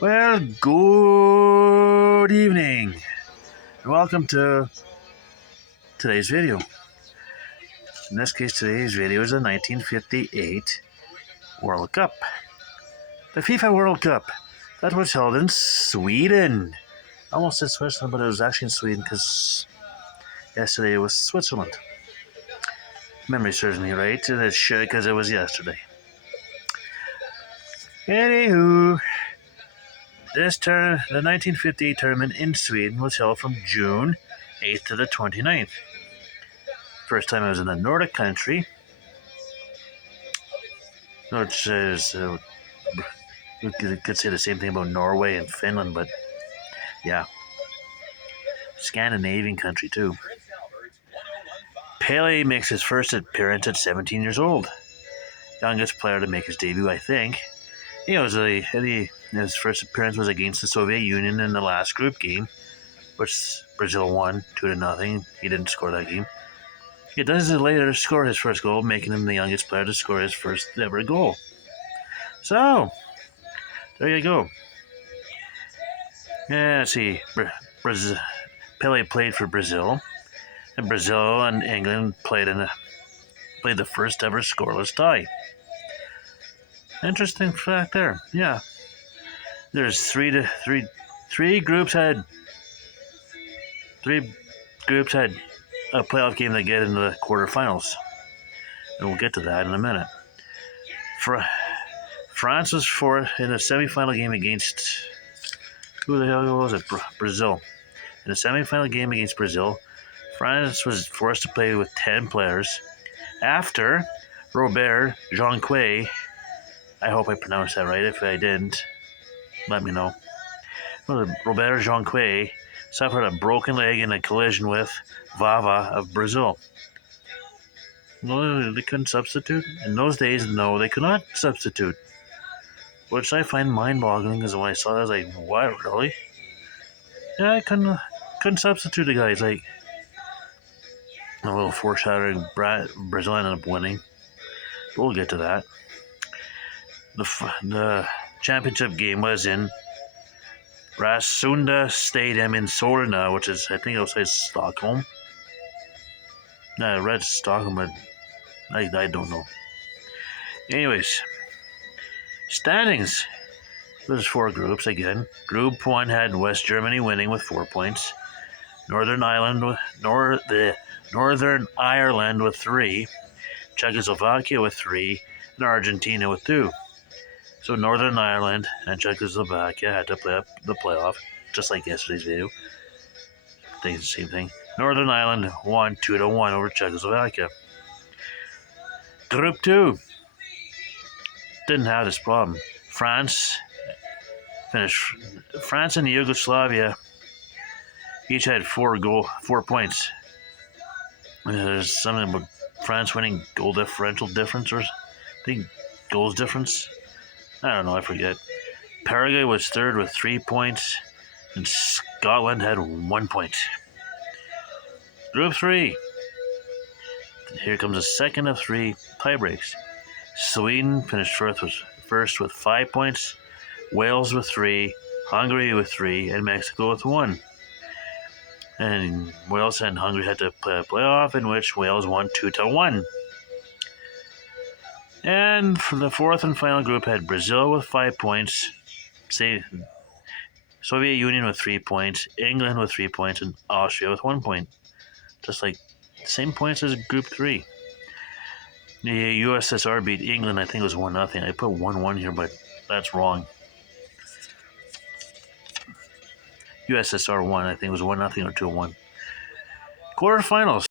Well, good evening, and welcome to today's video. In this case, today's video is the 1958 World Cup. The FIFA World Cup that was held in Sweden. I almost said Switzerland, but it was actually in Sweden because yesterday it was Switzerland. Memory serves me right, and it should because it was yesterday. Anywho, the 1958 tournament in Sweden was held from June 8th to the 29th. First time I was in a Nordic country, which is, we could say the same thing about Norway and Finland, but yeah, Scandinavian country too. Pele makes his first appearance at 17 years old. Youngest player to make his debut, I think. His first appearance was against the Soviet Union in the last group game, which Brazil won 2-0. He didn't score that game. He does later score his first goal, making him the youngest player to score his first ever goal. So, there you go. Yeah, let's see. Pele played for Brazil, and Brazil and England played the first ever scoreless tie. Interesting fact there. Yeah, there's three groups had a playoff game that get into the quarterfinals, and we'll get to that in a minute. France was fourth in a semifinal game against who the hell was it? Brazil. In a semifinal game against Brazil, France was forced to play with 10 players after Robert Jonquet. I hope I pronounced that right. If I didn't, let me know. Robert Jonquet suffered a broken leg in a collision with Vava of Brazil. No, they couldn't substitute. In those days, no, they could not substitute. Which I find mind-boggling, because when I saw that, I was like, what, really? Yeah, I couldn't substitute the guys. Like, a little foreshadowing, Brazil ended up winning. But we'll get to that. The championship game was in Rasunda Stadium in Solna, which is, I think, outside Stockholm. I read Stockholm, but I don't know. Anyways, standings. There's 4 groups again. Group 1 had West Germany winning with 4 points. Northern Ireland with 3. Czechoslovakia with 3. And Argentina with 2. So Northern Ireland and Czechoslovakia had to play up the playoff, just like yesterday's video. I think it's the same thing. Northern Ireland won 2-1 over Czechoslovakia. Group 2 didn't have this problem. France and Yugoslavia each had 4 points. There's something about France winning goal differential difference, or I think goals difference. I don't know, I forget. Paraguay was third with 3 points, and Scotland had 1 point. Group 3. Here comes the second of 3 tiebreaks. Sweden finished first with 5 points, Wales with 3, Hungary with 3, and Mexico with 1. And Wales and Hungary had to play a playoff in which Wales won 2-1. And for the fourth and final group had Brazil with 5 points, Soviet Union with 3 points, England with 3 points, and Austria with 1 point. Just like the same points as Group 3. The USSR beat England, I think it was 1-0. I put 1-1 here, but that's wrong. USSR won, I think it was 1-0 or 2-1. Quarterfinals.